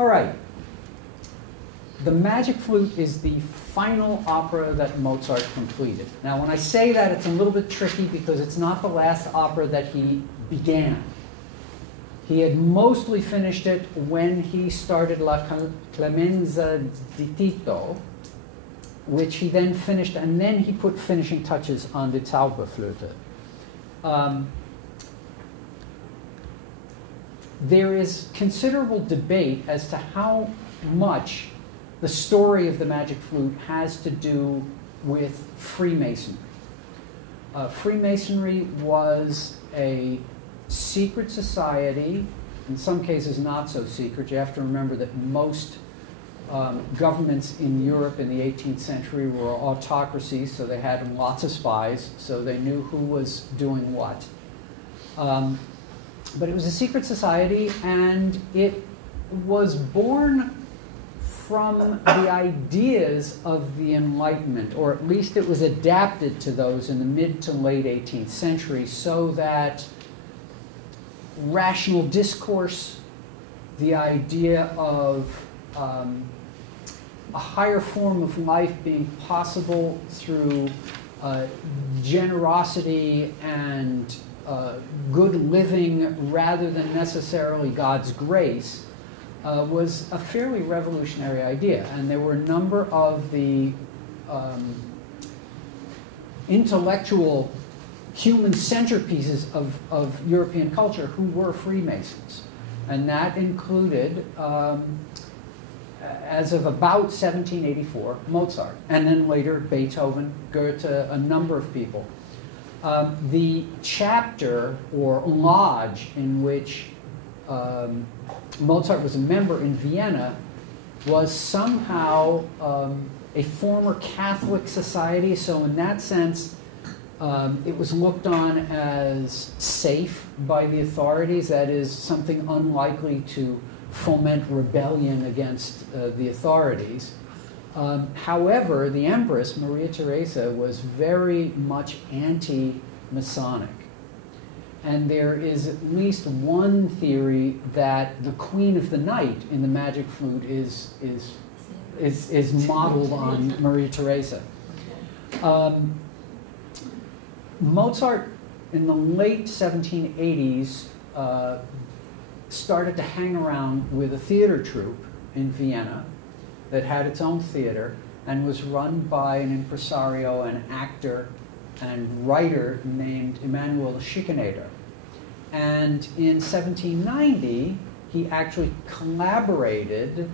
All right. The Magic Flute is the final opera that Mozart completed. Now, when I say that, it's a little bit tricky because it's not the last opera that he began. He had mostly finished it when he started La Clemenza di Tito, which he then finished, and then he put finishing touches on the Zauberflöte. There is considerable debate as to how much the story of the Magic Flute has to do with Freemasonry. Freemasonry was a secret society, in some cases not so secret. You have to remember that most governments in Europe in the 18th century were autocracies, so they had lots of spies, so they knew who was doing what. But it was a secret society, and it was born from the ideas of the Enlightenment, or at least it was adapted to those in the mid to late 18th century, so that rational discourse, the idea of a higher form of life being possible through generosity and good living rather than necessarily God's grace, was a fairly revolutionary idea. And there were a number of the intellectual human centerpieces of European culture who were Freemasons. And that included, as of about 1784, Mozart, and then later Beethoven, Goethe, a number of people. The chapter or lodge in which Mozart was a member in Vienna was somehow a former Catholic society, so in that sense it was looked on as safe by the authorities, that is, something unlikely to foment rebellion against the authorities. However, the Empress, Maria Theresa, was very much anti-Masonic. And there is at least one theory that the Queen of the Night in the Magic Flute is modeled on Maria Theresa. Mozart, in the late 1780s, started to hang around with a theater troupe in Vienna that had its own theater and was run by an impresario, an actor, and writer named Emanuel Schikaneder. And in 1790, he actually collaborated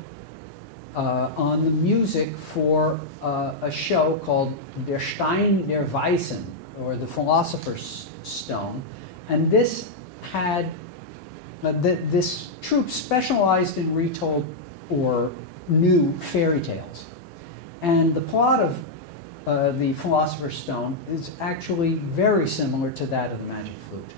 on the music for a show called Der Stein der Weisen, or the Philosopher's Stone. And this had, this troupe specialized in retold or new fairy tales. And the plot of the Philosopher's Stone is actually very similar to that of the Magic Flute.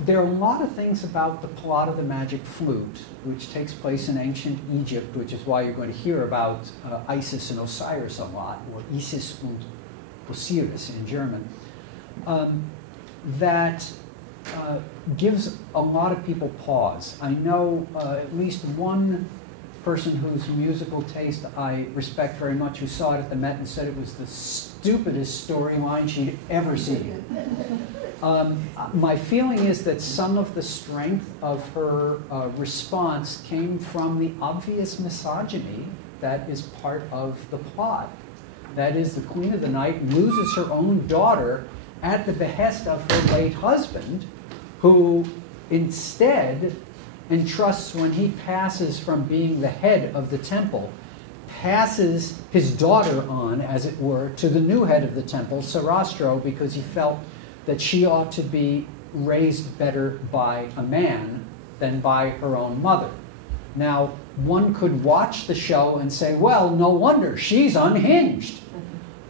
There are a lot of things about the plot of the Magic Flute, which takes place in ancient Egypt, which is why you're going to hear about Isis and Osiris a lot, or Isis und Osiris in German, that gives a lot of people pause. I know at least one person whose musical taste I respect very much, who saw it at the Met and said it was the stupidest storyline she'd ever seen. My feeling is that some of the strength of her response came from the obvious misogyny that is part of the plot. That is, the Queen of the Night loses her own daughter at the behest of her late husband, who instead entrusts, when he passes from being the head of the temple, passes his daughter on, as it were, to the new head of the temple, Sarastro, because he felt that she ought to be raised better by a man than by her own mother. Now, one could watch the show and say, well, no wonder, she's unhinged.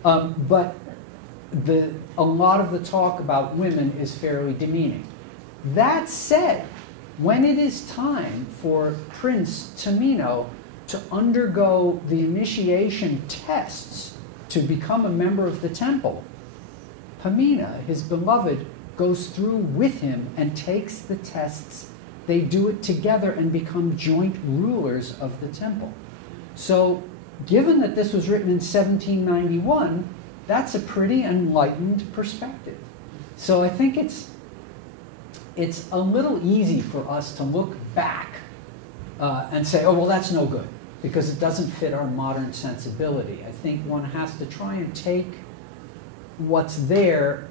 But a lot of the talk about women is fairly demeaning. That said, when it is time for Prince Tamino to undergo the initiation tests to become a member of the temple, Pamina, his beloved, goes through with him and takes the tests they do it together and become joint rulers of the temple. So given that this was written in 1791, that's a pretty enlightened perspective. So I think it's a little easy for us to look back and say, oh, well, that's no good, because it doesn't fit our modern sensibility. I think one has to try and take what's there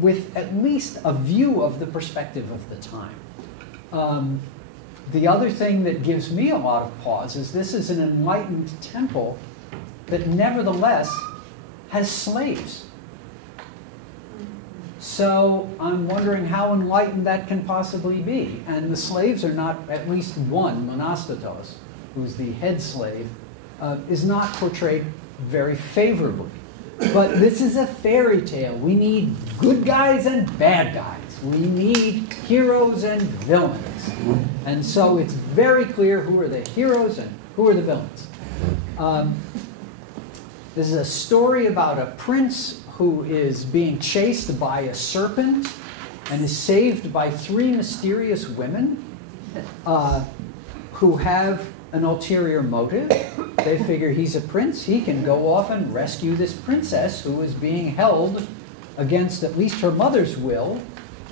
with at least a view of the perspective of the time. The other thing that gives me a lot of pause is this is an enlightened temple that nevertheless has slaves. So I'm wondering how enlightened that can possibly be. And the slaves are not, at least one, Monastatos, who's the head slave, is not portrayed very favorably. But this is a fairy tale. We need good guys and bad guys. We need heroes and villains. And so it's very clear who are the heroes and who are the villains. This is a story about a prince who is being chased by a serpent and is saved by 3 mysterious women who have an ulterior motive. They figure he's a prince. He can go off and rescue this princess who is being held against at least her mother's will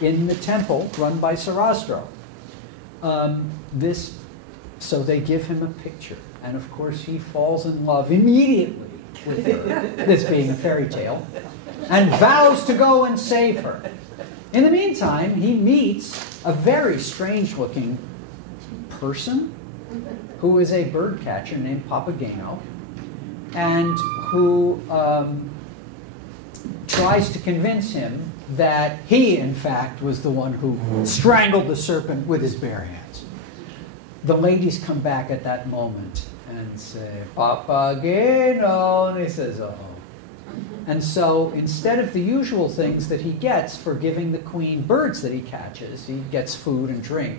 in the temple run by Sarastro. So they give him a picture. And of course he falls in love immediately with her, this being a fairy tale, and vows to go and save her. In the meantime, he meets a very strange-looking person who is a bird catcher named Papageno, and who tries to convince him that he, in fact, was the one who strangled the serpent with his bare hands. The ladies come back at that moment and say, Papageno, and he says, oh. And so instead of the usual things that he gets for giving the queen birds that he catches, he gets food and drink.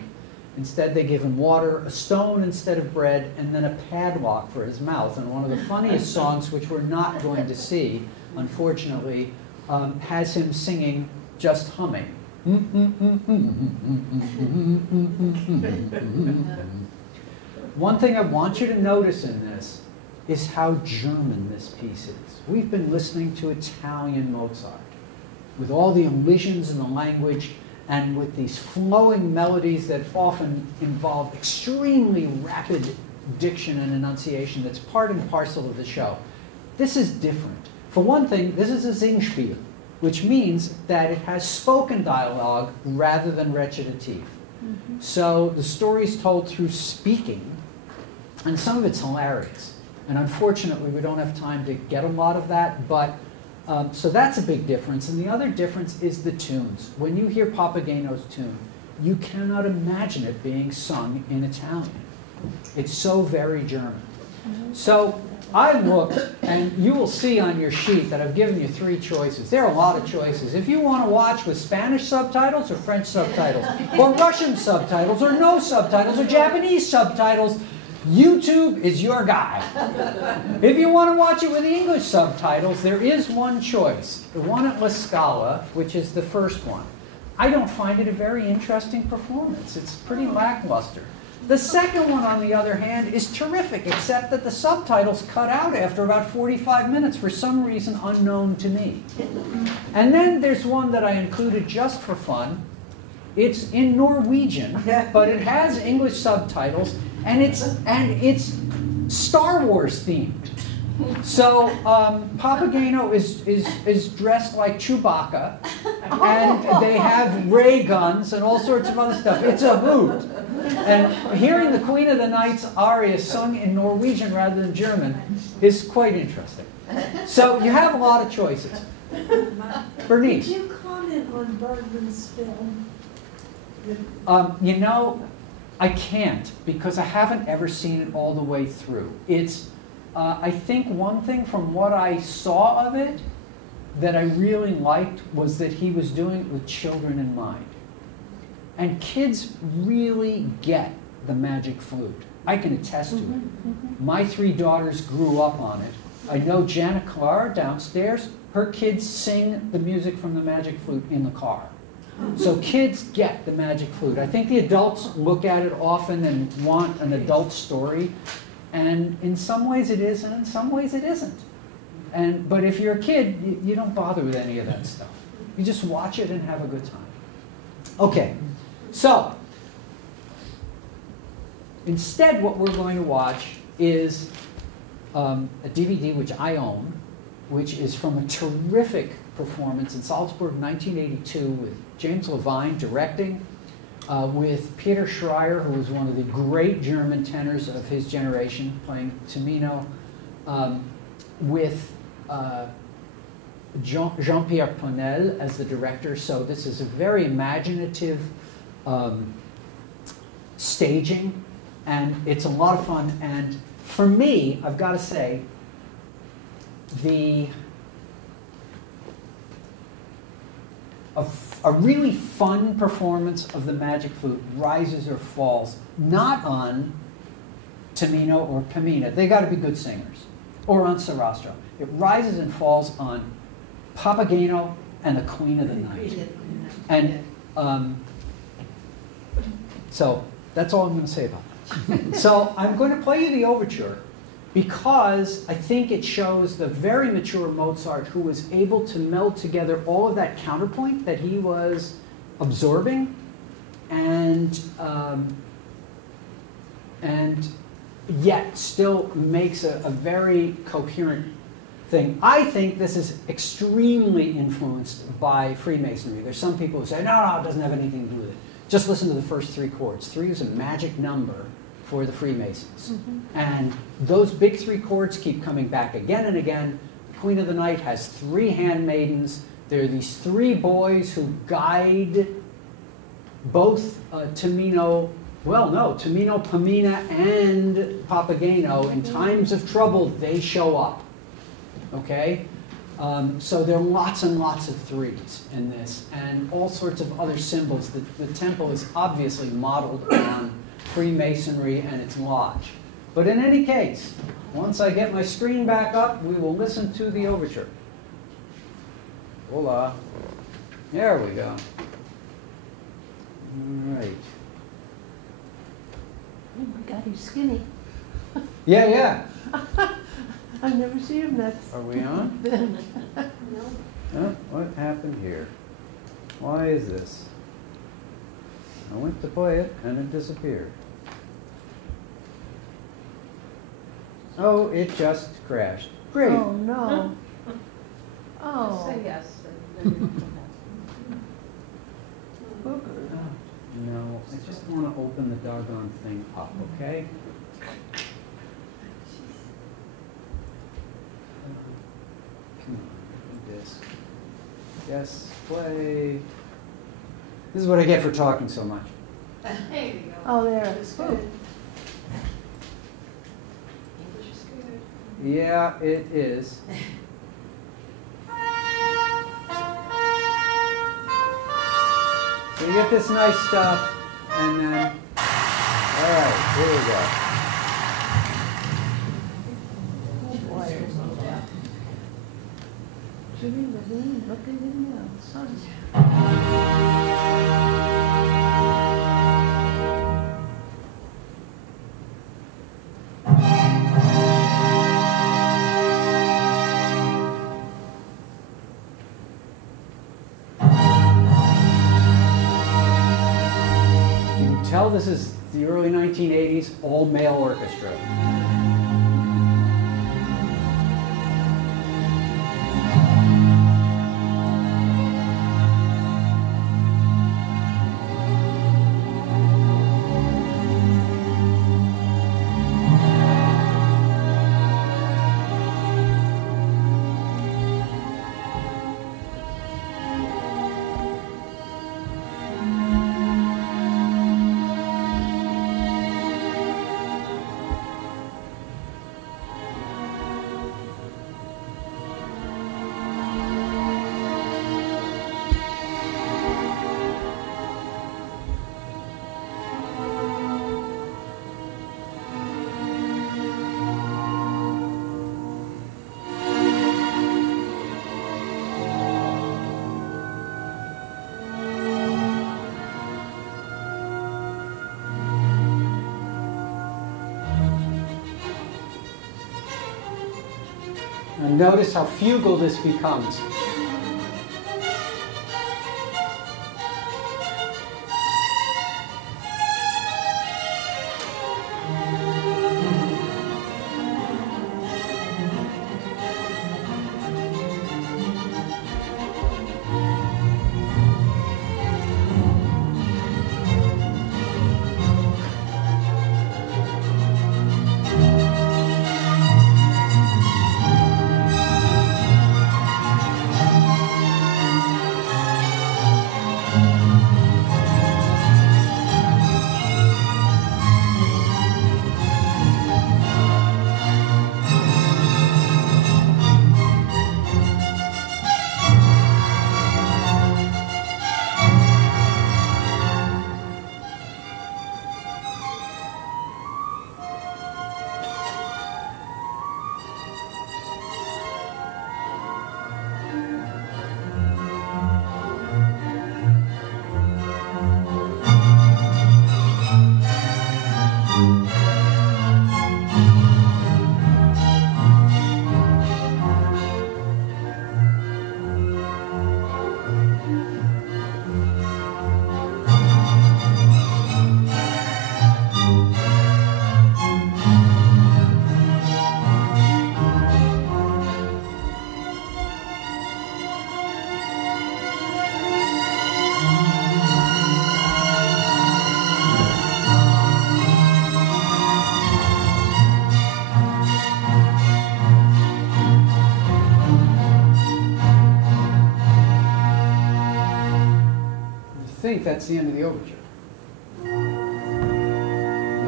Instead, they give him water, a stone instead of bread, and then a padlock for his mouth. And one of the funniest songs, which we're not going to see, unfortunately, has him singing, just humming. One thing I want you to notice in this is how German this piece is. We've been listening to Italian Mozart with all the elisions in the language and with these flowing melodies that often involve extremely rapid diction and enunciation that's part and parcel of the show. This is different. For one thing, this is a Singspiel, which means that it has spoken dialogue rather than recitative. So the story is told through speaking, and some of it's hilarious. And unfortunately, we don't have time to get a lot of that, but so that's a big difference. And the other difference is the tunes. When you hear Papageno's tune, you cannot imagine it being sung in Italian. It's so very German. So I looked, and you will see on your sheet that I've given you 3 choices. There are a lot of choices. If you want to watch with Spanish subtitles or French subtitles, or Russian subtitles, or no subtitles, or Japanese subtitles, YouTube is your guy. If you want to watch it with English subtitles, there is one choice. The one at La Scala, which is the first one. I don't find it a very interesting performance. It's pretty lackluster. The second one, on the other hand, is terrific, except that the subtitles cut out after about 45 minutes for some reason unknown to me. And then there's one that I included just for fun. It's in Norwegian, but it has English subtitles, and it's Star Wars themed. So Papageno is dressed like Chewbacca, and they have ray guns and all sorts of other stuff. It's a hoot. And hearing the Queen of the Night's aria sung in Norwegian rather than German is quite interesting. So you have a lot of choices. Bernice. Could you comment on Bergman's film? You know, I can't, because I haven't ever seen it all the way through. It's, I think one thing from what I saw of it that I really liked was that he was doing it with children in mind. And kids really get the magic flute. I can attest to it. My 3 daughters grew up on it. I know Janet Clara downstairs, her kids sing the music from the magic flute in the car. So kids get the magic flute. I think the adults look at it often and want an adult story. And in some ways it is, and in some ways it isn't. But if you're a kid, you don't bother with any of that stuff. You just watch it and have a good time. Okay, so instead what we're going to watch is a DVD which I own, which is from a terrific performance in Salzburg, 1982, with James Levine directing, with Peter Schreier, who was one of the great German tenors of his generation, playing Tamino, with Jean-Pierre Ponel as the director. So this is a very imaginative staging, and it's a lot of fun. And for me, I've got to say, a really fun performance of the Magic Flute rises or falls not on Tamino or Pamina. They got to be good singers. Or on Sarastro. It rises and falls on Papageno and the Queen of the Night. And so that's all I'm going to say about that. So I'm going to play you the overture because I think it shows the very mature Mozart who was able to meld together all of that counterpoint that he was absorbing and yet still makes a very coherent thing. I think this is extremely influenced by Freemasonry. There's some people who say, no, it doesn't have anything to do with it. Just listen to the first 3 chords. 3 is a magic number for the Freemasons. And those big 3 chords keep coming back again and again. The Queen of the Night has 3 handmaidens. There are these 3 boys who guide both Tamino, Pamina and Papageno. In times of trouble, they show up. Okay? So there are lots and lots of 3s in this, and all sorts of other symbols. The temple is obviously modeled on Freemasonry and its lodge. But in any case, once I get my screen back up, we will listen to the overture. Hola. There we go. All right. Oh my God, he's skinny. Yeah. I've never seen him that Are we on? thin. Oh, what happened here? Why is this? I went to play it and it disappeared. Oh, it just crashed. Great. Oh no. Oh. Say yes. Booger. No, I just want to open the doggone thing up, okay? Come on, do this. Yes, play. This is what I get for talking so much. There you go. Oh, there. That's good. English is good. Yeah, it is. So you get this nice stuff, and then, all right, here we go. Jimmy Levine looking in the sun. Tell this is the early 1980s, all male orchestra. And notice how fugal this becomes. I think that's the end of the overture. Here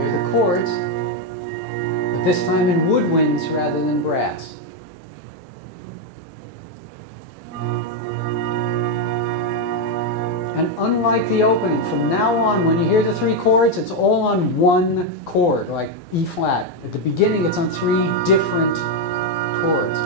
are the chords, but this time in woodwinds rather than brass. And unlike the opening, from now on, when you hear the three chords, it's all on one chord, like E flat. At the beginning, it's on three different chords.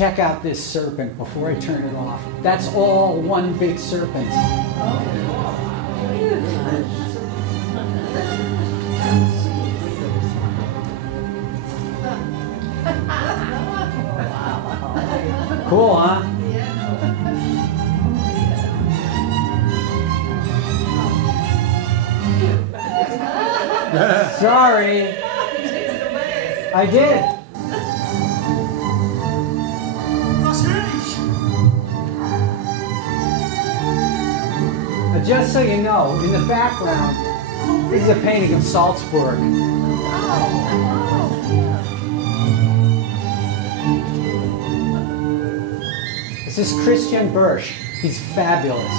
check out this serpent before I turn it off. That's all one big serpent. Cool, huh? Sorry. I did. Just so you know, in the background, this is a painting of Salzburg. This is Christian Bersch. He's fabulous.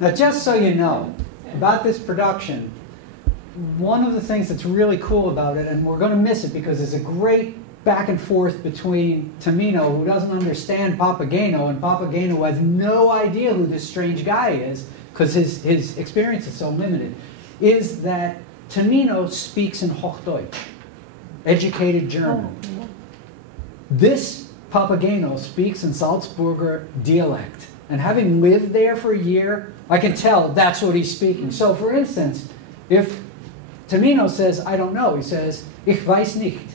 Now, just so you know, about this production, one of the things that's really cool about it, and we're going to miss it because there's a great back and forth between Tamino, who doesn't understand Papageno, and Papageno, who has no idea who this strange guy is, because his experience is so limited, is that Tamino speaks in Hochdeutsch, educated German. Oh, yeah. This Papageno speaks in Salzburger dialect. And having lived there for a year, I can tell that's what he's speaking. So, for instance, if Tamino says, I don't know, he says, ich weiß nicht.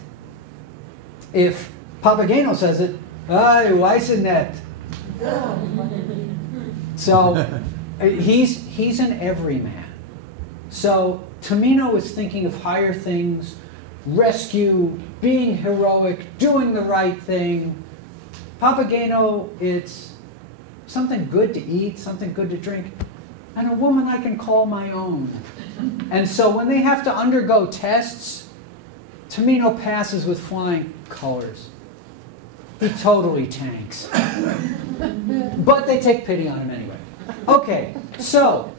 If Papageno says it, I weiß nicht. So, he's an everyman. So, Tamino is thinking of higher things, rescue, being heroic, doing the right thing. Papageno, it's something good to eat, something good to drink, and a woman I can call my own. And so when they have to undergo tests, Tamino passes with flying colors. He totally tanks. But they take pity on him anyway. Okay, so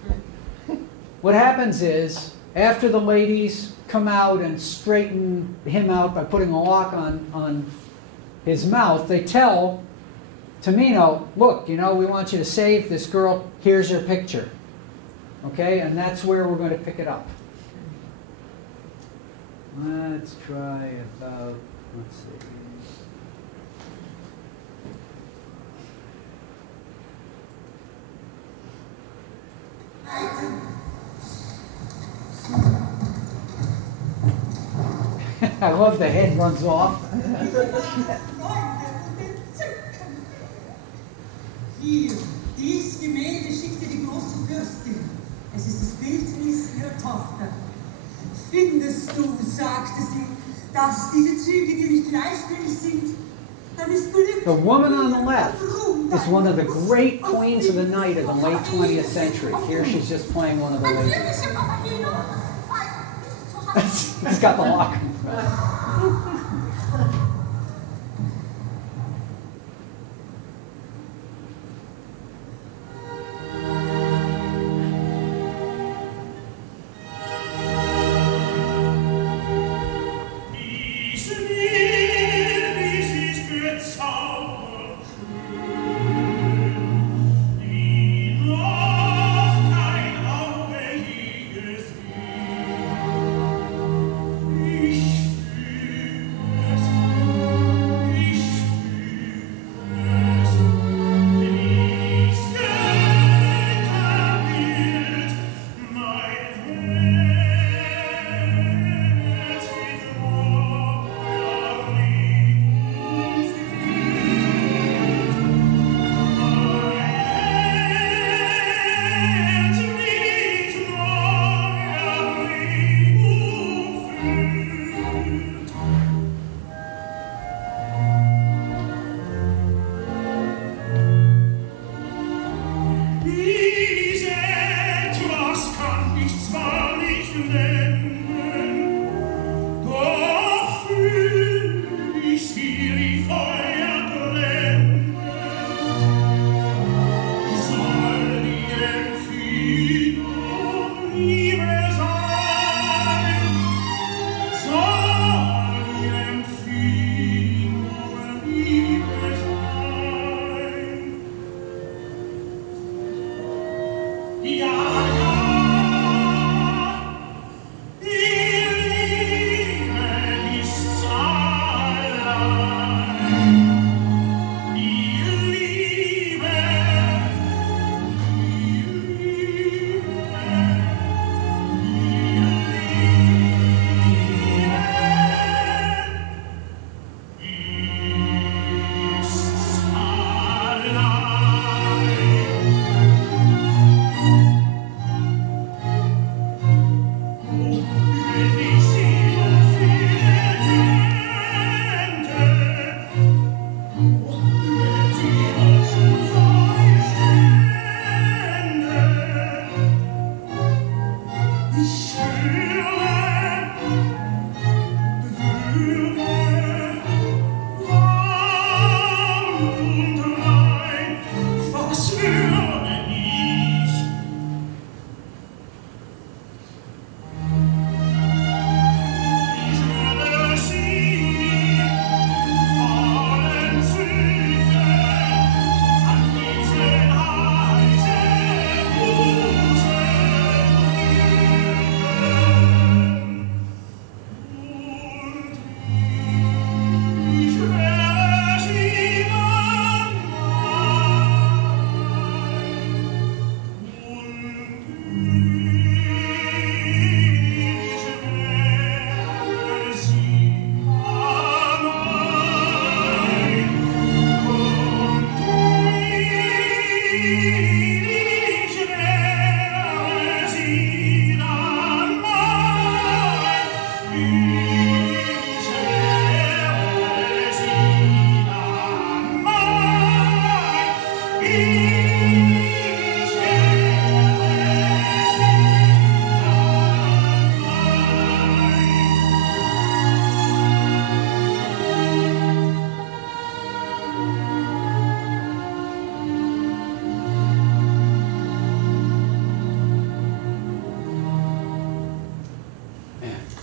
what happens is, after the ladies come out and straighten him out by putting a lock on his mouth, they tell Tamino, look, you know, we want you to save this girl. Here's your picture. Okay, and that's where we're going to pick it up. Let's try about, let's see. I love the head runs off. Hier, dies Gemälde schickte die große Fürstin. Es ist das Bildnis ihrer Tochter. Findest du, sagte sie, dass diese Züge dir nicht gleichgültig sind? Dann ist Glück. The woman on the left is one of the great queens of the night of the late 20th century. Here she's just playing one of the ladies. He's got the lock.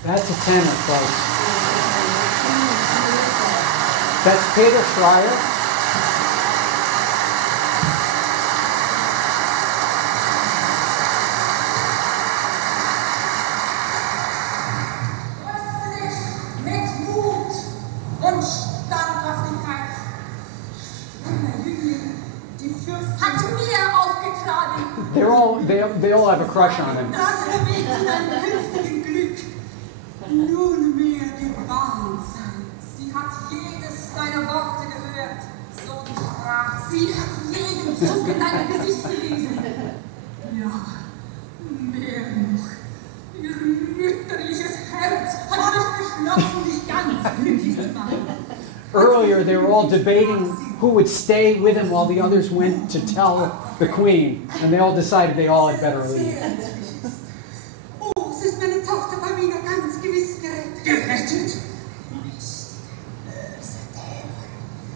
That's a tenor, folks. That's Peter Schreier. They all have a crush on him. nunmehr gewarnt sein. Sie hat jedes deiner Worte gehört. So sprach sie, hat jeden Zug in deinem Gesicht gelesen. Ja, mehr noch. Ihr mütterliches Herz hat mich beschlossen, dich ganz glücklich zu machen. Earlier, they were all debating who would stay with him while the others went to tell the queen, and they all decided they all had better leave. Oh, es ist meine Tochter Pamina ganz gewiss gerettet. Gerettet? Nicht. Böse Dämon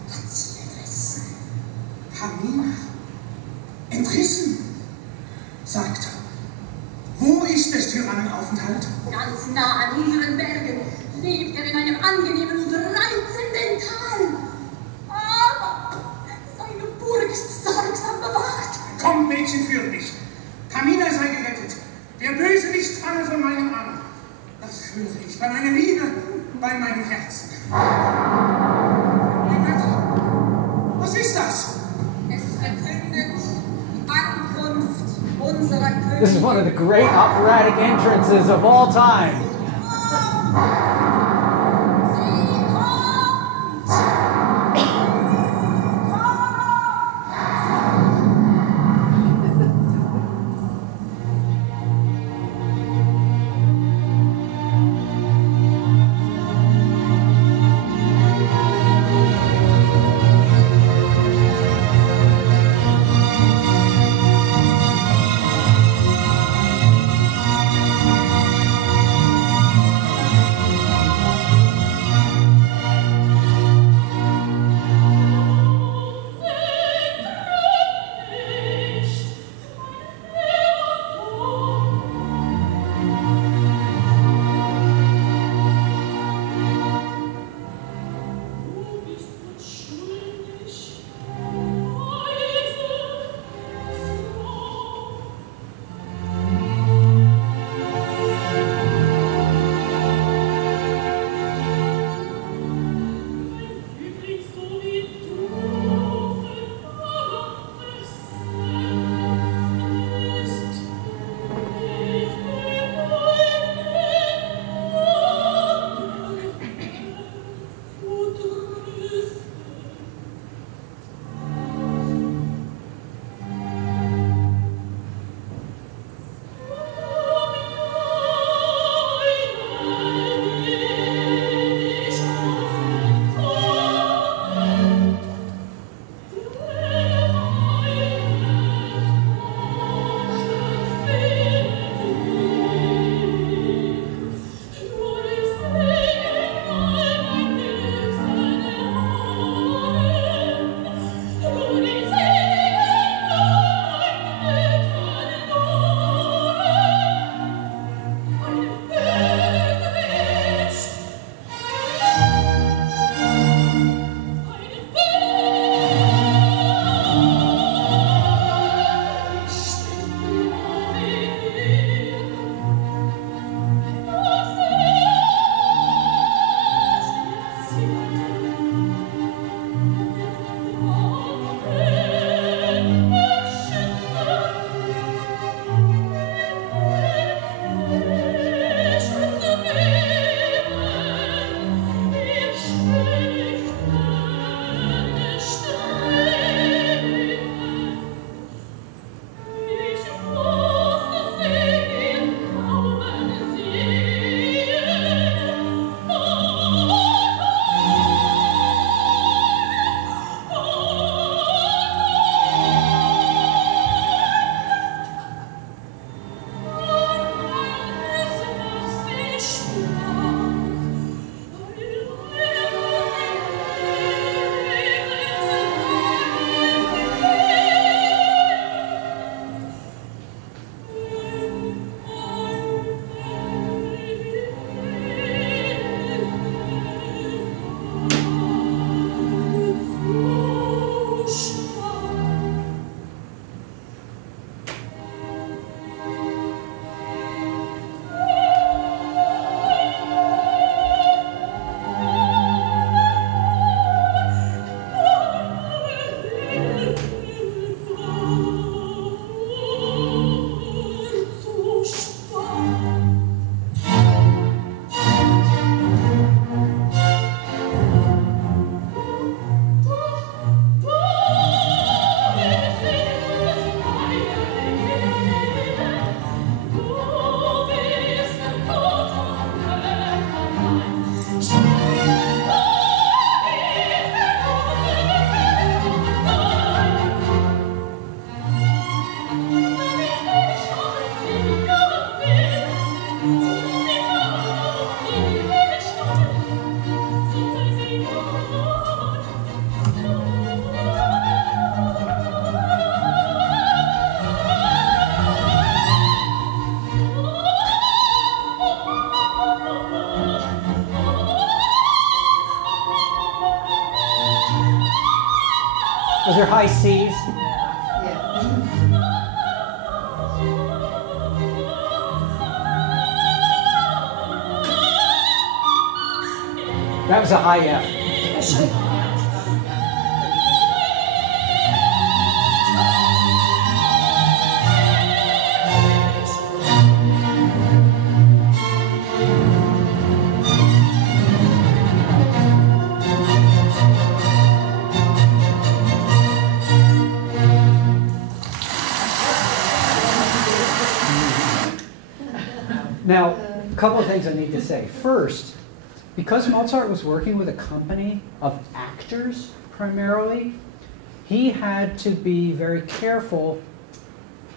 hat sie entrissen. Pamina? Entrissen? Sagt, wo ist des Tyrannenaufenthalt? Ganz nah an unseren Bergen lebt er in einem angenehmen und reizenden Tal. Aber seine Burg ist sorgsam bewacht. Komm, Mädchen, führt mich. Pamina sei gerettet. Der Bösewicht falle von meinem Arm. Das schwöre ich bei meiner Liebe, bei meinem Herzen. Mein Gott, was ist das? Es verkündet die Ankunft unserer Königin. This is one of the great operatic entrances of all time. Those are high Cs. That was a high F. Now, a couple of things I need to say. First, because Mozart was working with a company of actors primarily, he had to be very careful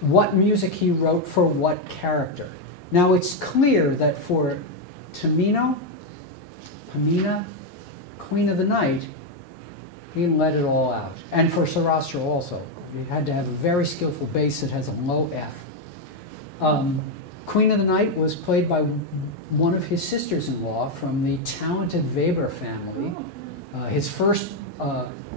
what music he wrote for what character. Now, it's clear that for Pamina, Queen of the Night, he let it all out. And for Sarastro also. You had to have a very skillful bass that has a low F. Queen of the Night was played by one of his sisters-in-law from the talented Weber family. His first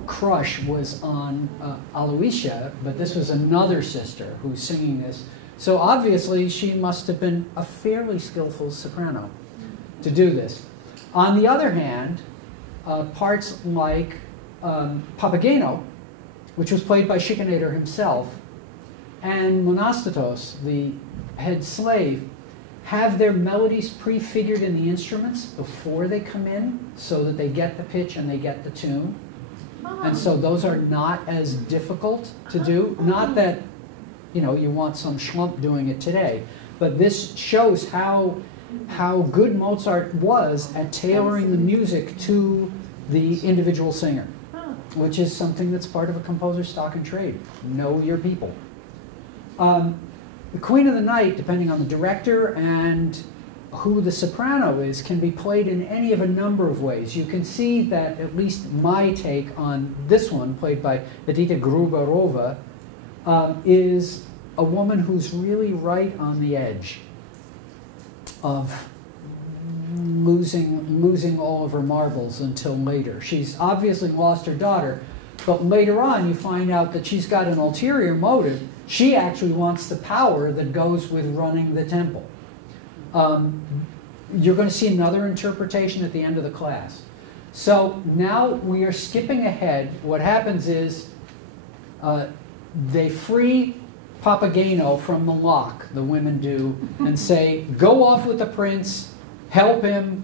crush was on Aloysia, but this was another sister who's singing this. So obviously she must have been a fairly skillful soprano to do this. On the other hand, parts like Papageno, which was played by Schikaneder himself, and Monastatos, the head slave, have their melodies prefigured in the instruments before they come in so that they get the pitch and they get the tune. And so those are not as difficult to do. Not that, you know, you want some schlump doing it today, but this shows how good Mozart was at tailoring the music to the individual singer, which is something that's part of a composer's stock and trade. Know your people. The Queen of the Night, depending on the director and who the soprano is, can be played in any of a number of ways. You can see that at least my take on this one, played by Edita Gruberova, is a woman who's really right on the edge of losing all of her marbles until later. She's obviously lost her daughter, but later on you find out that she's got an ulterior motive. She actually wants the power that goes with running the temple. You're going to see another interpretation at the end of the class. So now we are skipping ahead. What happens is they free Papageno from the lock, the women do, and say, go off with the prince, help him.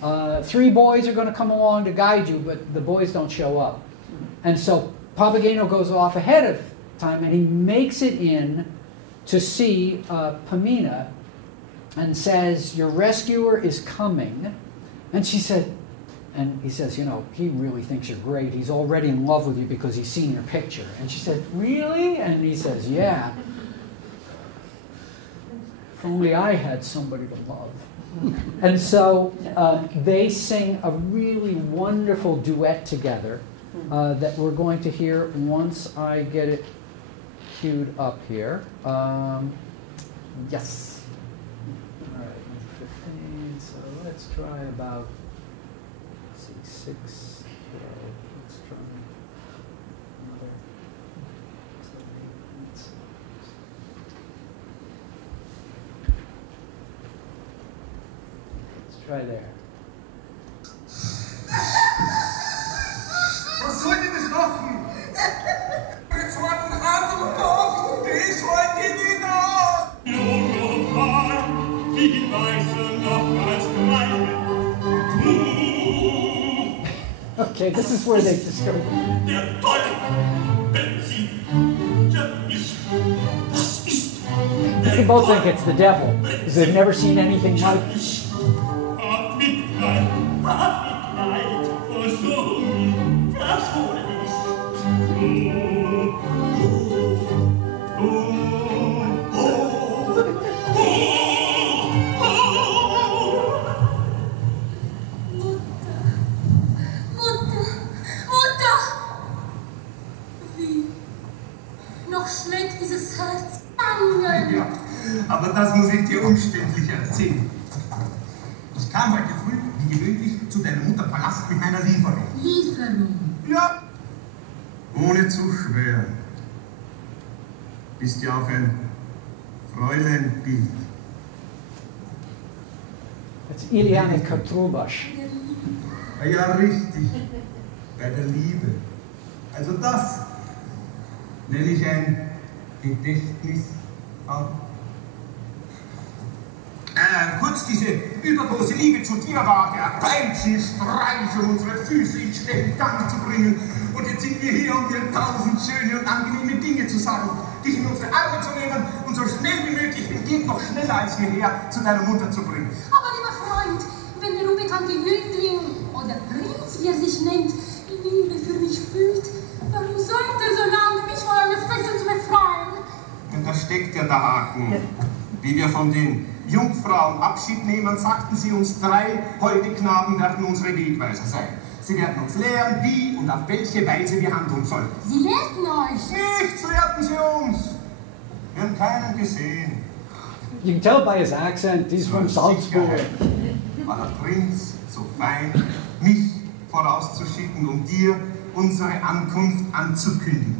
3 boys are going to come along to guide you, but the boys don't show up. And so Papageno goes off ahead of time, and he makes it in to see Pamina and says, your rescuer is coming. And she said, and he says, you know, he really thinks you're great. He's already in love with you because he's seen your picture. And she said, really? And he says, yeah. If only I had somebody to love. And so they sing a really wonderful duet together that we're going to hear once I get it queued up here. Yes. All right, 15. So let's try about, let's see, 6, 12. Let's try another 7, 8 minutes. Let's try there. Was soll denn das noch hier? Jetzt war ein anderer Tag, der ist heute nie da. Nur noch die Weiße noch als Kleine. Okay, this is where they discover. Der Teufel, wenn sie ja ist, was ist? They both think it's the devil, because they've never seen anything like it. Hab Mitleid, versöhn, verschone mich. Ja, aber das muss ich dir umständlich erzählen. Ich kam heute früh, wie gewöhnlich, zu deiner Mutter Palast mit meiner Lieferung. Lieferung. Ja. ohne zu schwören. Bist ja auch ein Fräuleinbild. Jetzt Iliane Katrubasch. Ja, richtig. Bei der Liebe. Also das nenne ich ein Gedächtnis an. Kurz diese übergroße Liebe zu dir war der Peitschen Streich, um unsere Füße in schnellen Gang zu bringen. Und jetzt sind wir hier, um dir 1000 schöne und angenehme Dinge zu sagen, dich in unsere Arme zu nehmen und so schnell wie möglich, wenn geht noch schneller als hierher, zu deiner Mutter zu bringen. Aber lieber Freund, wenn der unbekannte Jüngling oder Prinz, wie er sich nennt, Liebe für mich fühlt, warum sollte er so lange mich von einer Fessel zu befreien? Und da steckt ja der Haken. Wie wir von den Jungfrauen Abschied nehmen, sagten sie uns, 3 holde Knaben werden unsere Wegweiser sein. Sie werden uns lehren, wie und auf welche Weise wir handeln sollen. Sie lehrten euch? Nichts lehrten sie uns. Wir haben keinen gesehen. You can tell by his accent, he's from Salzburg. War der Prinz so fein, mich vorauszuschicken, um dir unsere Ankunft anzukündigen.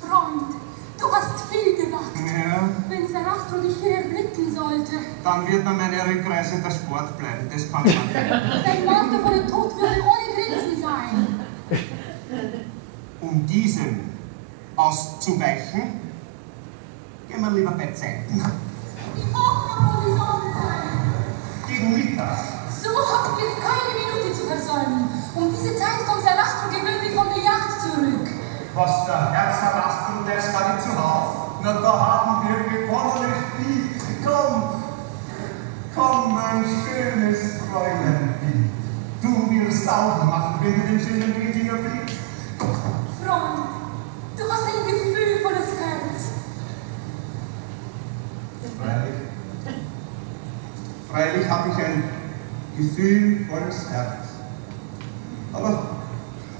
Freund, du hast viel gedacht. Ja. Wenn Sarastro dich hier erblicken sollte. Dann wird mir meine Rückreise der Sport bleiben, das kann man nicht. Dein Marke vor dem Tod würde ohne Grenzen sein. Um diesem auszuweichen, gehen wir lieber bei Zeiten. Wie hoch noch die Sonne. Gegen Mittag. So haben wir keine Minute zu versäumen. Um diese Zeit kommt Sarastro gewöhnlich von der Jagd zurück. Was der Herr Sarastro, der ist gar nicht zu Hause. Na, da haben wir gewonnene Spiel. Komm, mein schönes Fräulein. Du wirst Augen machen, wenn du den schönen Ringfinger blickst. Freund, du hast ein gefühlvolles Herz. Freilich habe ich ein gefühlvolles Herz. Aber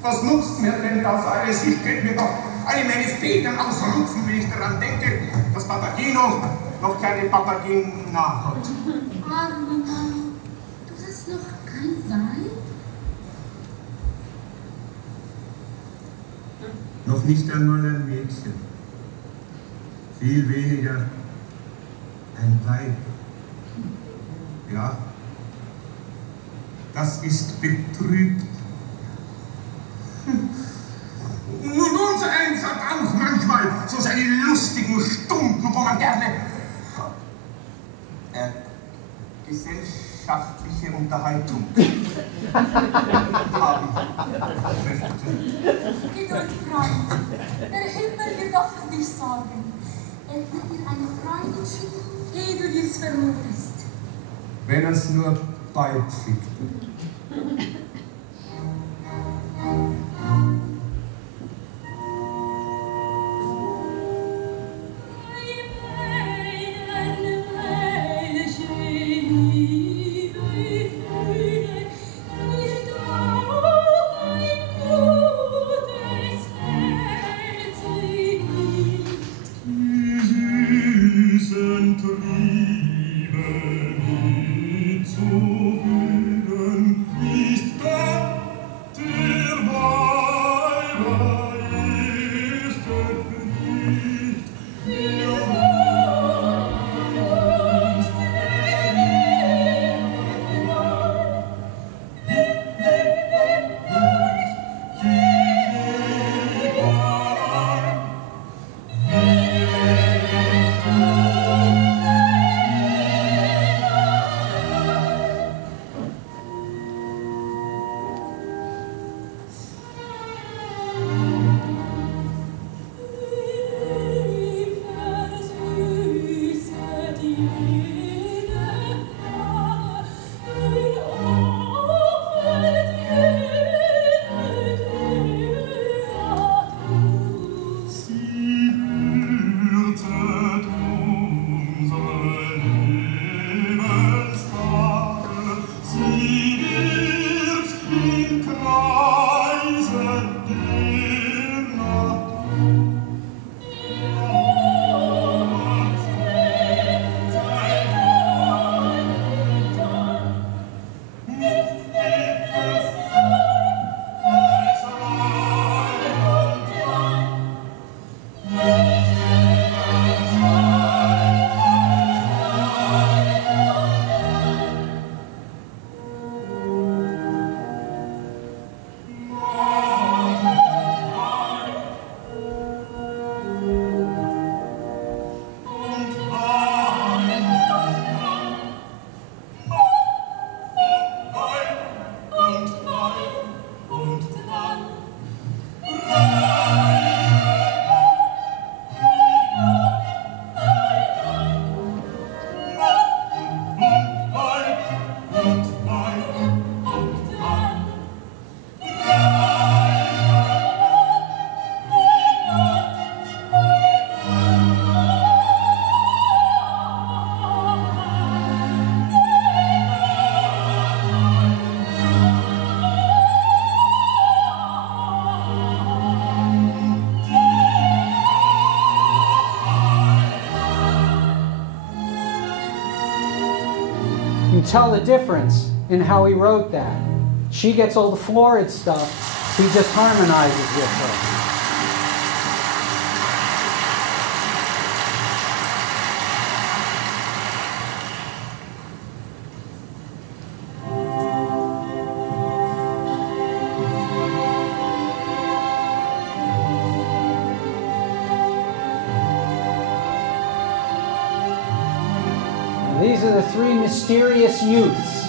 was nutzt mir denn das alles? Ich könnte mir doch alle meine Federn ausrupfen, wenn ich daran denke, dass Papageno noch keine Papagena hat. Arme Mann, du hast noch kein Wein? Noch nicht einmal ein Mädchen. Viel weniger ein Weib. Ja, das ist betrübt. Nun unser Eins hat auch manchmal so seine lustigen Stunden, wo man gerne gesellschaftliche Unterhaltung haben möchte. Geduld, Freund. Der Himmel wird auch für dich sorgen. Er wird dir eine Freude schicken, ehe du dies vermutest. Wenn er es nur bald schickt. tell the difference in how he wrote that. She gets all the florid stuff. He just harmonizes with her. These are the three mysterious youths.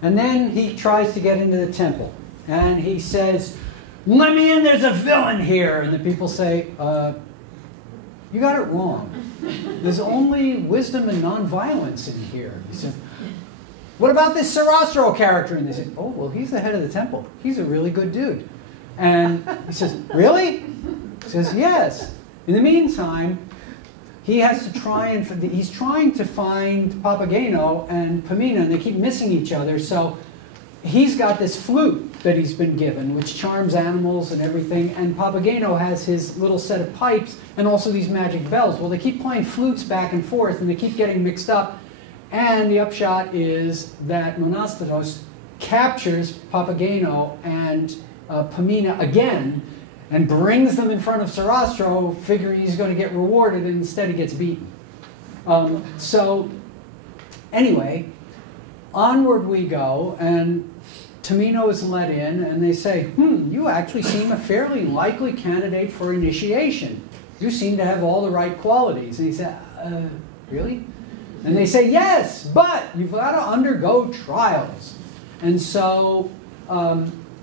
And then he tries to get into the temple. And he says, "Let me in, there's a villain here." And the people say, "You got it wrong. There's only wisdom and nonviolence in here." He says, "What about this Sarastro character?" And they say, "Oh, well, he's the head of the temple. He's a really good dude." And he says, "Really?" He says, "Yes." In the meantime, he has to try and he's trying to find Papageno and Pamina, and they keep missing each other. So he's got this flute that he's been given, which charms animals and everything. And Papageno has his little set of pipes and also these magic bells. Well, they keep playing flutes back and forth, and they keep getting mixed up. And the upshot is that Monasteros captures Papageno and Pamina again, and brings them in front of Sarastro, figuring he's going to get rewarded, and instead he gets beaten. So anyway, onward we go, and Tamino is let in, and they say, "You actually seem a fairly likely candidate for initiation. You seem to have all the right qualities." And he said, "Really?" And they say, "Yes, but you've got to undergo trials." And so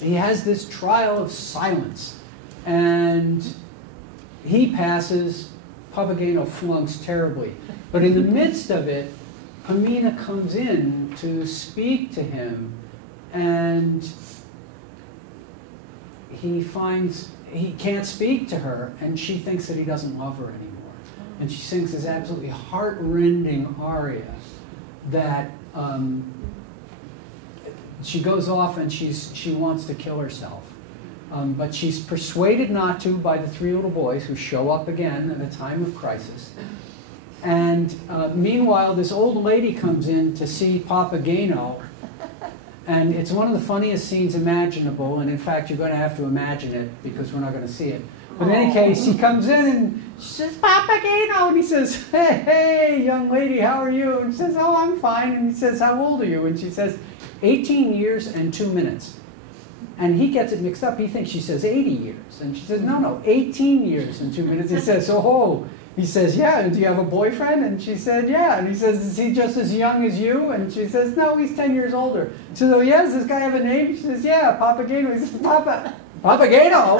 he has this trial of silence. And he passes. Papageno flunks terribly. But in the midst of it, Pamina comes in to speak to him, and he finds he can't speak to her, and she thinks that he doesn't love her anymore. And she sings this absolutely heart-rending aria that she goes off and she wants to kill herself. But she's persuaded not to by the three little boys who show up again at a time of crisis. And meanwhile, this old lady comes in to see Papageno. And it's one of the funniest scenes imaginable. And in fact, you're going to have to imagine it because we're not going to see it. But in any case, he comes in and she says, "Papageno!" And he says, hey, young lady, how are you?" And she says, "Oh, I'm fine." And he says, "How old are you?" And she says, 18 years and 2 minutes. And he gets it mixed up. He thinks she says 80 years. And she says, no, 18 years and 2 minutes. He says, "Oh." He says, "Yeah, and do you have a boyfriend?" And she said, "Yeah." And he says, "Is he just as young as you?" And she says, "No, he's 10 years older." She says, "Oh, yeah, does this guy have a name?" She says, "Yeah, Papageno." He says, "Papageno?"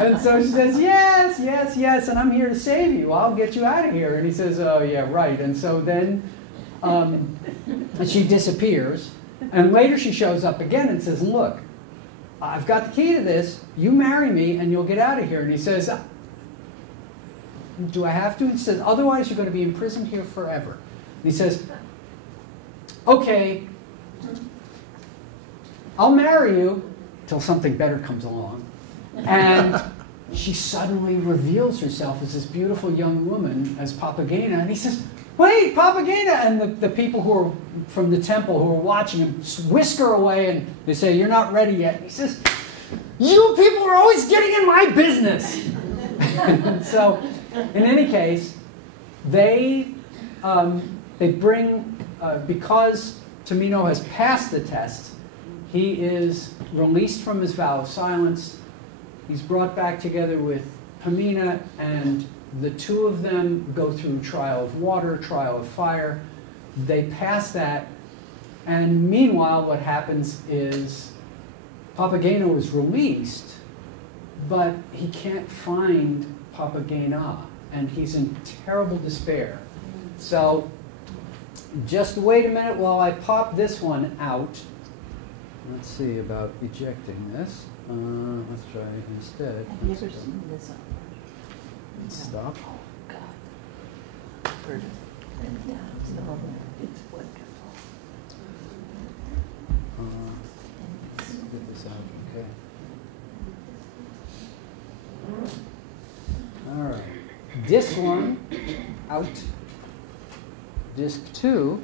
And so she says, yes, and I'm here to save you. I'll get you out of here." And he says, "Oh, yeah, right." And so then she disappears. And later she shows up again and says, "Look, I've got the key to this. You marry me and you'll get out of here." And he says, "Do I have to?" And she says, "Otherwise you're going to be imprisoned here forever." And he says, okay, I'll marry you till something better comes along. And she suddenly reveals herself as this beautiful young woman, as Papagena, and he says, wait, Papagena! And the people who are from the temple who are watching him whisk her away, and they say, you're not ready yet. And he says, you people are always getting in my business! And so, in any case, they bring, because Tamino has passed the test, he is released from his vow of silence. He's brought back together with Pamina, and the two of them go through trial of water, trial of fire. They pass that, and meanwhile what happens is Papageno is released, but he can't find Papagena, and he's in terrible despair. So just wait a minute while I pop this one out. Let's see about ejecting this. Let's try instead. Have you ever seen this on? Stop. Oh, God. Heard it. Yeah, it's wonderful. Let's get this out, okay. All right. Disc 1 out. Disc 2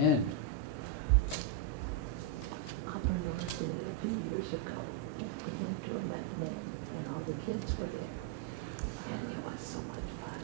in. Upper North did it a few years ago. We went to a matinee, and all the kids were there. And it was so much fun.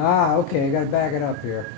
Ah, okay, I gotta back it up here.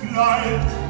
Kleine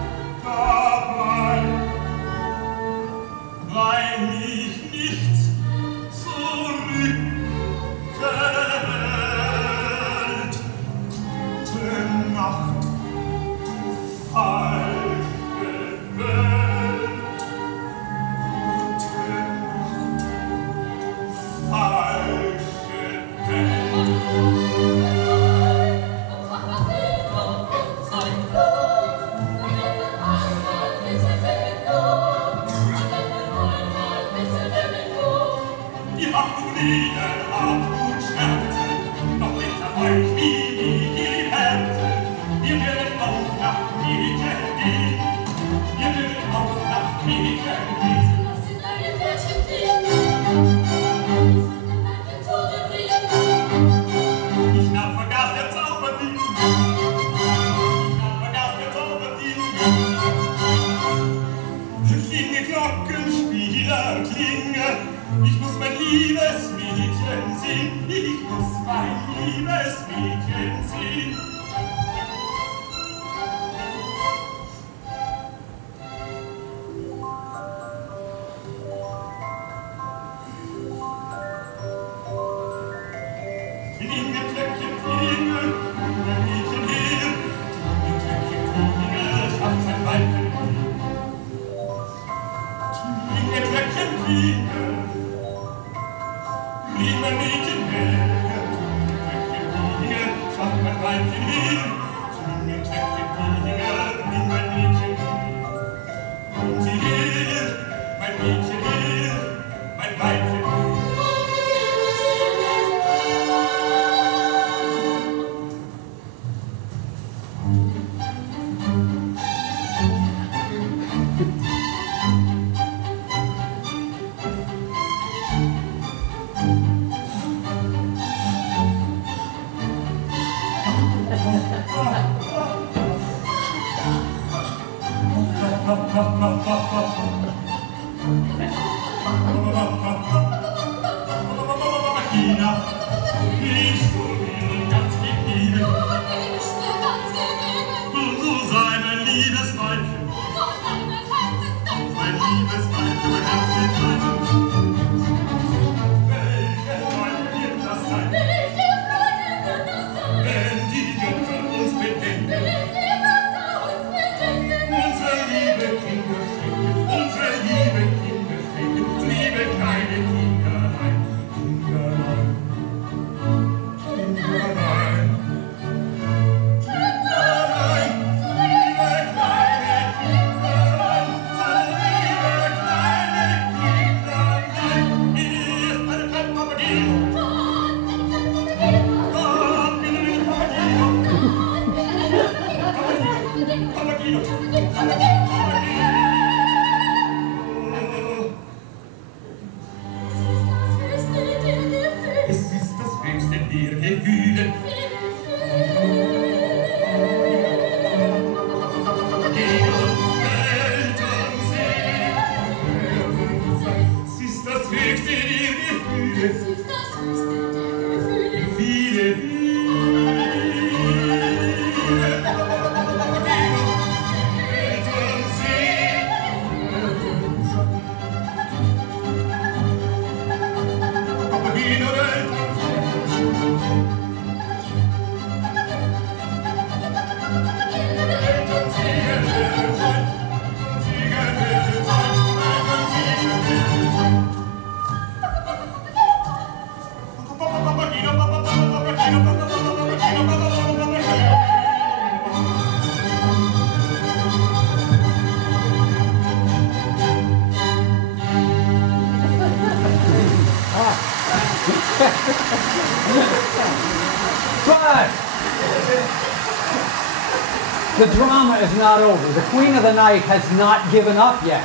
the drama is not over. The Queen of the Night has not given up yet.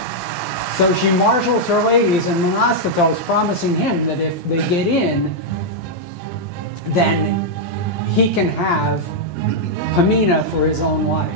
So she marshals her ladies, and Monostatos promising him that if they get in, then he can have Pamina for his own wife.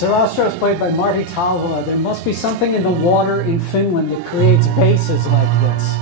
Sarastro is played by Marty Talvola. There must be something in the water in Finland that creates basses like this.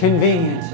Convenient.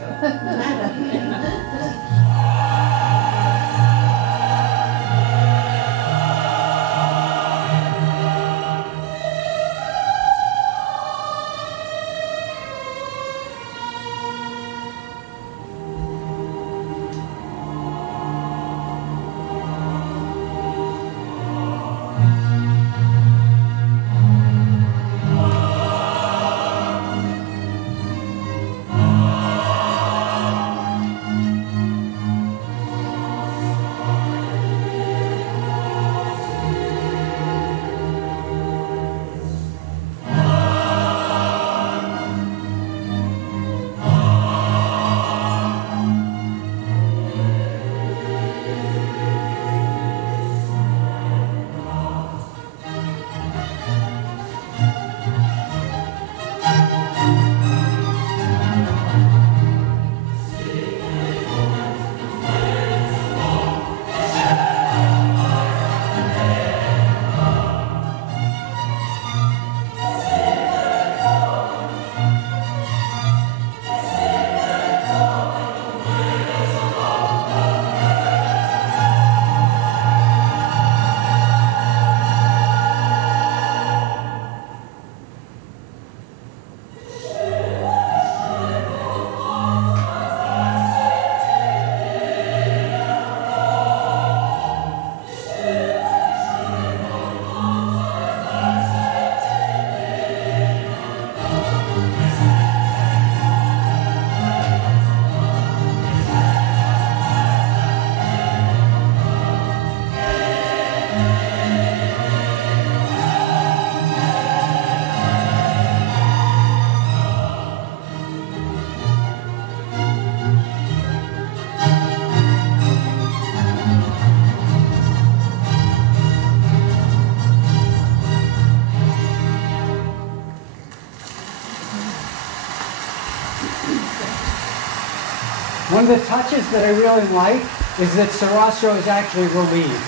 of the touches that I really like is that Sarastro is actually relieved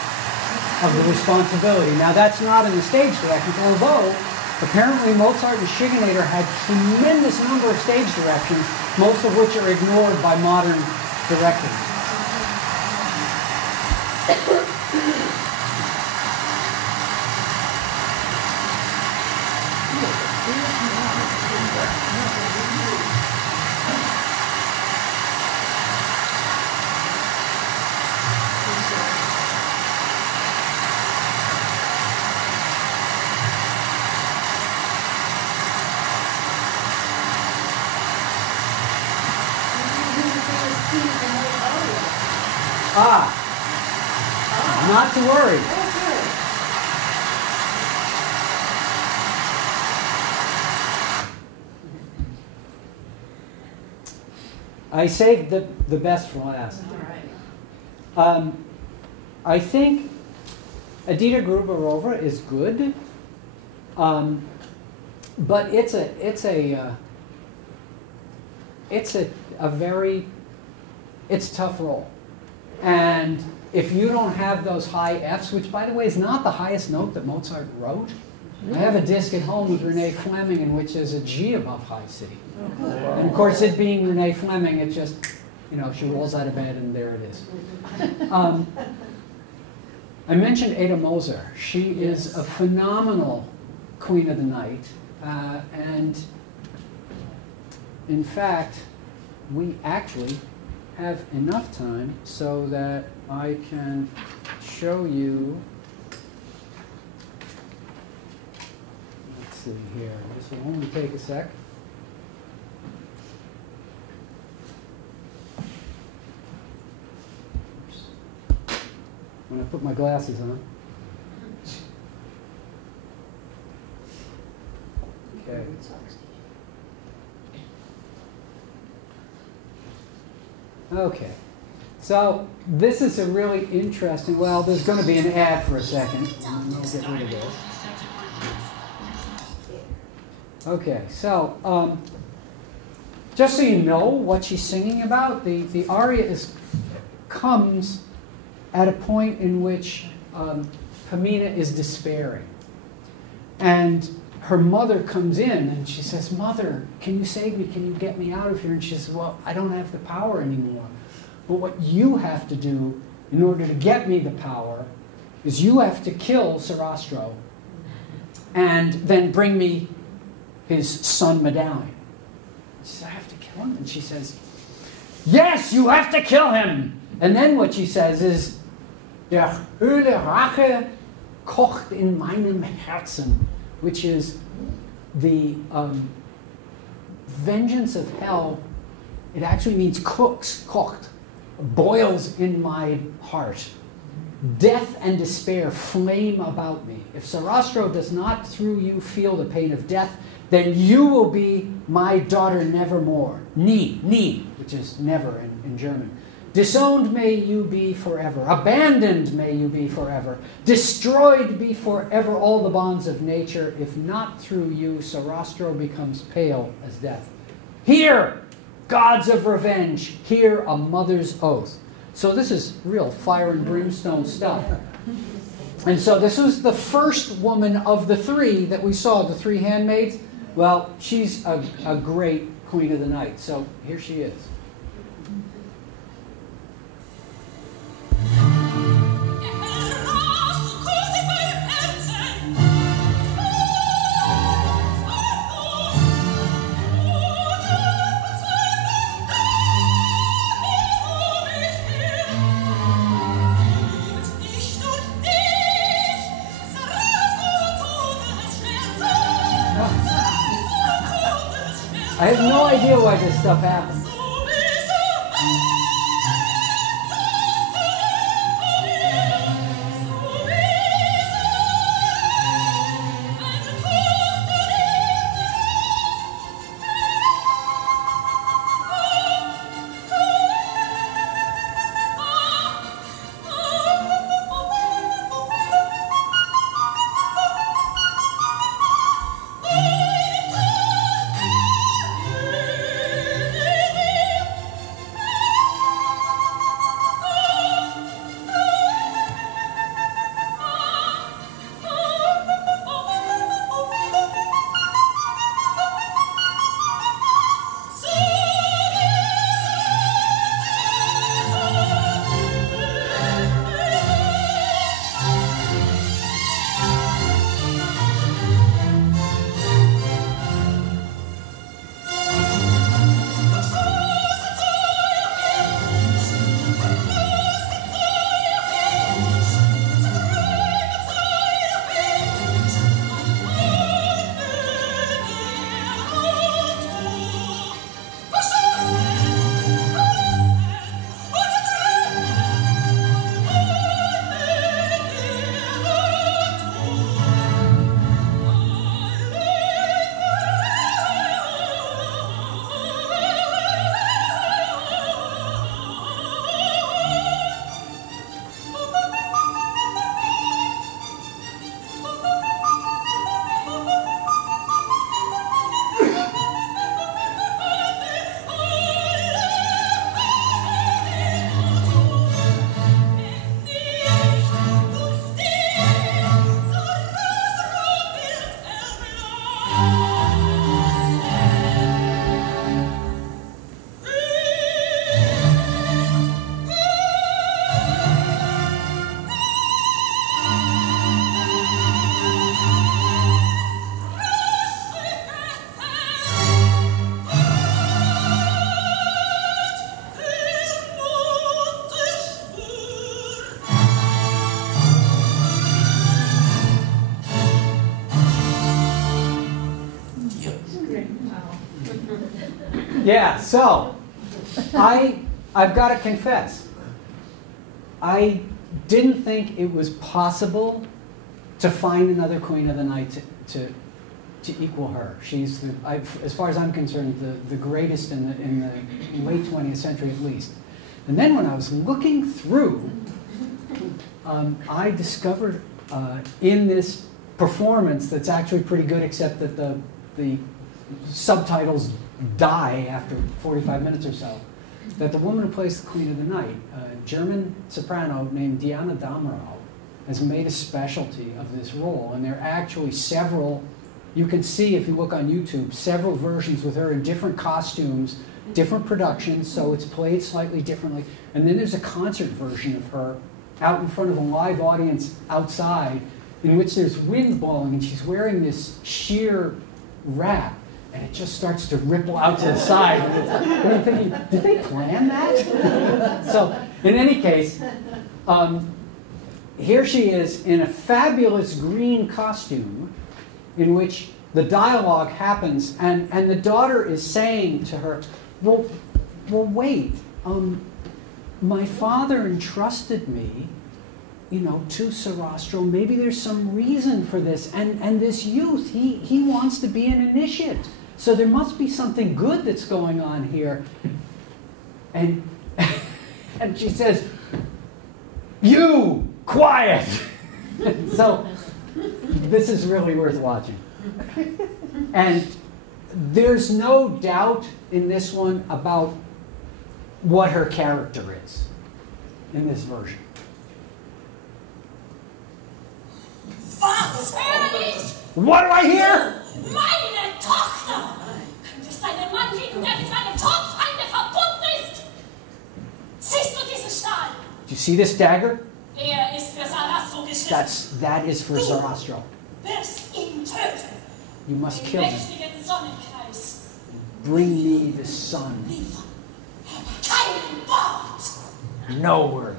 of the responsibility. Now that's not in the stage directions, although apparently Mozart and Schigenator had tremendous number of stage directions, most of which are ignored by modern directors. Not to worry. I saved the best for last. All right. I think Edita Gruberova is good, but it's a tough role. And if you don't have those high Fs, which by the way is not the highest note that Mozart wrote, I have a disc at home with Renee Fleming in which there's a G above high C. And of course, it being Renee Fleming, it just, she rolls out of bed and there it is. I mentioned Ada Moser. She is a phenomenal Queen of the Night. And in fact, we actually have enough time so that I can show you. Let's see here. This will only take a sec. Oops. When I put my glasses on. Okay. Okay, so this is a really interesting, well, there's going to be an ad for a second. I'll get rid of this. Okay, so just so you know what she's singing about, the aria comes at a point in which Pamina is despairing. And her mother comes in and she says, "Mother, can you save me? Can you get me out of here?" And she says, "Well, I don't have the power anymore. But what you have to do in order to get me the power is you have to kill Sarastro and then bring me his son medallion." She says, "I have to kill him?" And she says, "Yes, you have to kill him." And then what she says is, "Der Höhle Rache kocht in meinem Herzen," which is the vengeance of hell. It actually means cooks, kocht, boils in my heart. Death and despair flame about me. If Sarastro does not through you feel the pain of death, then you will be my daughter nevermore. Nie, which is never in German. Disowned may you be forever. Abandoned may you be forever. Destroyed be forever all the bonds of nature. If not through you, Sarastro becomes pale as death. Here, gods of revenge. Here, a mother's oath. So this is real fire and brimstone stuff. And so this was the first woman of the three that we saw, the three handmaids. Well, she's a great Queen of the Night. So here she is. I have no idea why this stuff happens. Yeah, so I've got to confess, I didn't think it was possible to find another Queen of the Night to equal her. She's, as far as I'm concerned, the greatest in the late 20th century at least. And then when I was looking through, I discovered in this performance that's actually pretty good, except that the subtitles die after 45 minutes or so, that the woman who plays the Queen of the Night, a German soprano named Diana Damrau, has made a specialty of this role. And there are actually several, you can see if you look on YouTube, several versions with her in different costumes, different productions, so it's played slightly differently. And then there's a concert version of her out in front of a live audience outside, in which there's wind blowing, and she's wearing this sheer wrap, and it just starts to ripple out to the side. And I'm thinking, did they plan that? So, in any case, here she is in a fabulous green costume, in which the dialogue happens, and the daughter is saying to her, well wait, my father entrusted me, you know, to Sarastro. Maybe there's some reason for this. And this youth, he wants to be an initiate. So there must be something good that's going on here. And, and she says, you, quiet! So this is really worth watching. And there's no doubt in this one about what her character is in this version. Was höre ich? What do I hear? Meine Tochter! Könnte es einen Mann geben, der mit meinem Todfeinde verbunden ist? Siehst du diesen Stahl? Do you see this dagger? Er ist für Sarastro geschrieben. That is for Sarastro. Wirst ihn töten. You must Den kill him. mächtigen Sonnenkreis. Bring me the sun. Liefern. Kein Wort. No word.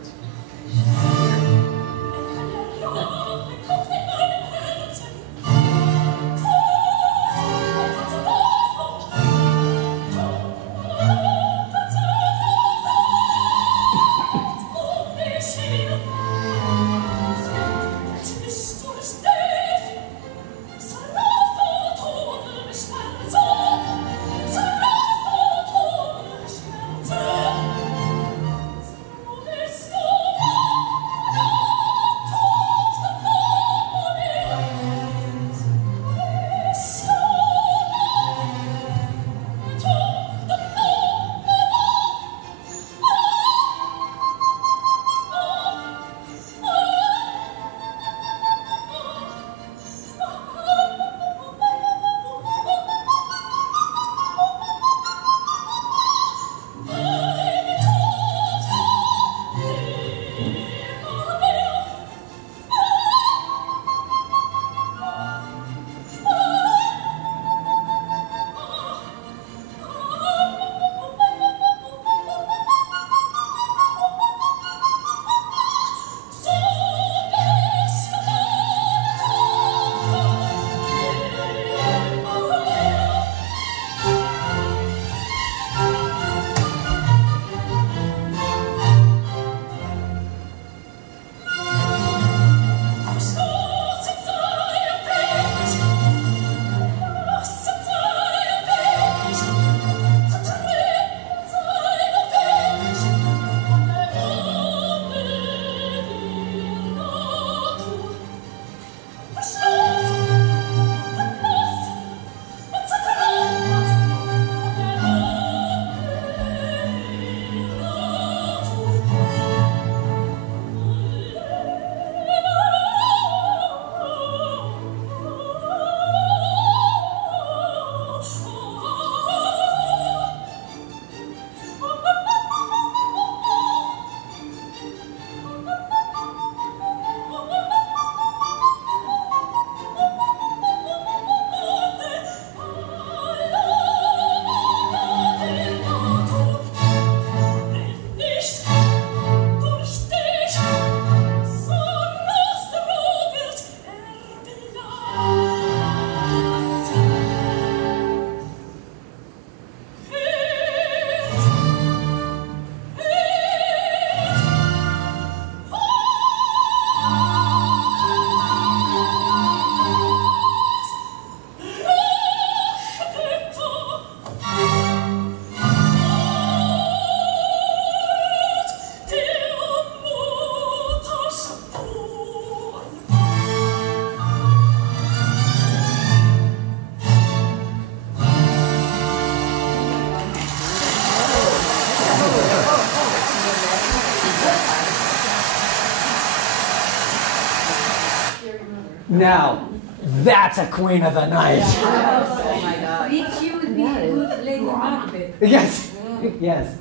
Now, that's a Queen of the Night. Oh my God. Which you would be That a is good Lady wrong. Macbeth. Yes, yes.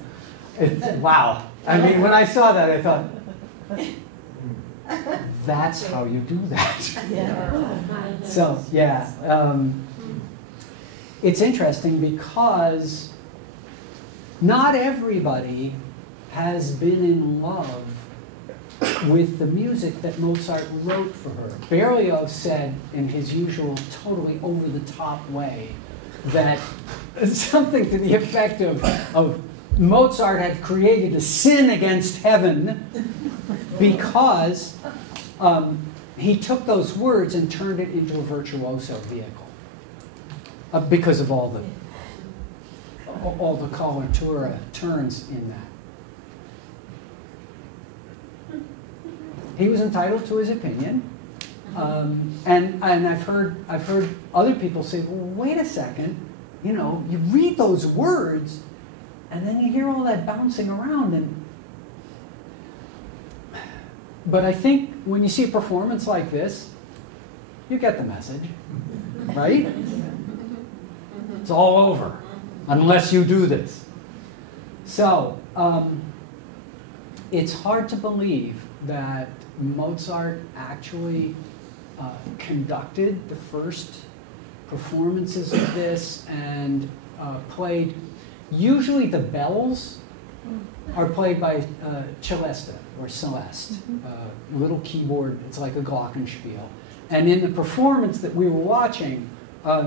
Wow. I mean, when I saw that, I thought, that's how you do that. Yeah. So, yeah. It's interesting because not everybody has been in love with the music that Mozart wrote for her. Berlioz said in his usual totally over-the-top way that something to the effect of Mozart had created a sin against heaven because he took those words and turned it into a virtuoso vehicle because of all the coloratura turns in that. He was entitled to his opinion, and I've heard other people say, "Well, wait a second, you know, you read those words, and then you hear all that bouncing around." But I think when you see a performance like this, you get the message, right? It's all over, unless you do this. So it's hard to believe that Mozart actually conducted the first performances of this and played. Usually the bells are played by Celeste or Celeste, little keyboard. It's like a glockenspiel. And in the performance that we were watching,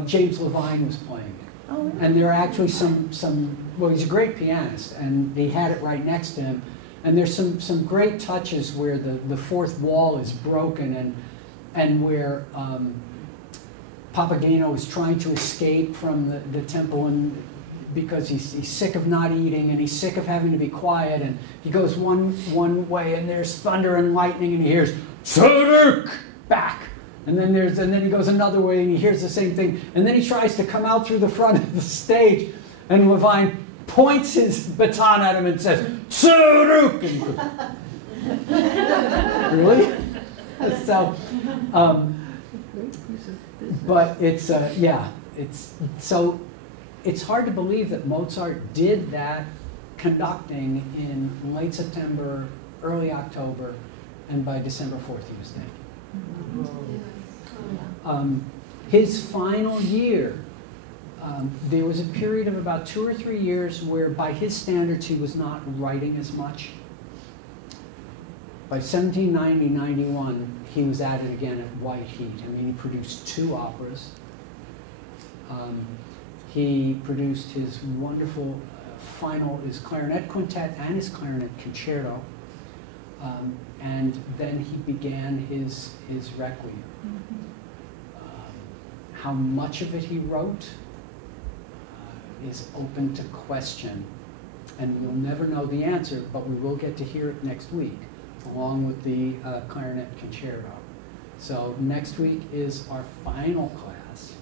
James Levine was playing it. Oh, really? And there are actually some. Well, he's a great pianist, and he had it right next to him. And there's some great touches where the fourth wall is broken and where Papageno is trying to escape from the temple and because he's sick of not eating and he's sick of having to be quiet, and he goes one way and there's thunder and lightning and he hears Zurück back, and then he goes another way and he hears the same thing, and then he tries to come out through the front of the stage and Levine points his baton at him and says, Zurück! Really? So, but it's, yeah, it's hard to believe that Mozart did that conducting in late September, early October, and by December 4th he was dead. His final year, there was a period of about 2 or 3 years where, by his standards, he was not writing as much. By 1790-91, he was at it again at white heat. I mean, he produced 2 operas. He produced his wonderful his clarinet quintet and his clarinet concerto. And then he began his Requiem. How much of it he wrote is open to question, and we'll never know the answer, but we will get to hear it next week, along with the clarinet concerto. So next week is our final class.